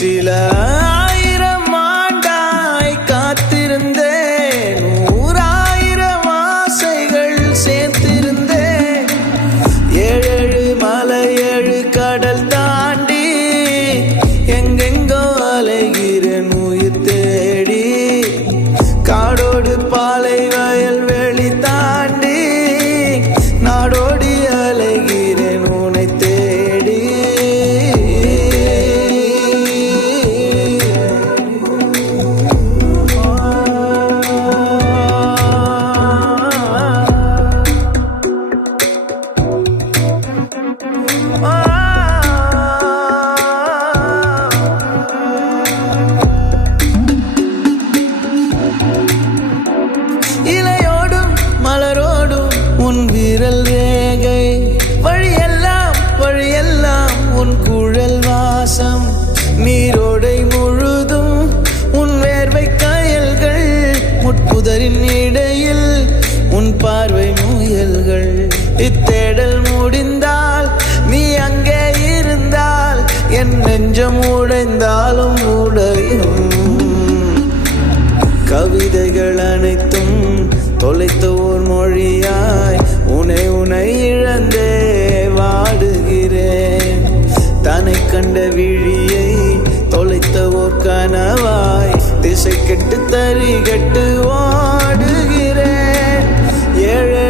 சில ஆயிரம் ஆண்டாய் காத்திருந்தேன், 100,000 ஆசைகள் சேர்த்திருந்தேன். 7 மலை 7 கடல் தாண்டி எங்கெங்கோ அலைகிறேன் உயிர் தேடி. காடோடு பாலை வயல் வெளி தாண்டி நாடோடி அலைகிறேன் உன்னை தேடி. இலையோடும் மலரோடும் உன் விரல் ரேகை, வழியெல்லாம் வழியெல்லாம் உன் குழல் வாசம். நீரோடை முழுதும் உன் வேர்வை காயல்கள், முட்புதரின் இடையில் உன் பார்வை முயல்கள். இத்தேடல் முடிந்தால் நீ அங்கே இருந்தால் என் நெஞ்சம் உடைந்தாலும் உடையும். கவிதைகள் அனைத்தும் தொலைத்த ஓர் மொழியாய் உனை உனை இழந்தே வாடுகிறேன். தன்னை கண்ட விழியை தொலைத்த ஓர் கனவாய் திசை கெட்டு தறி கெட்டு ஓடுகிறேன். 7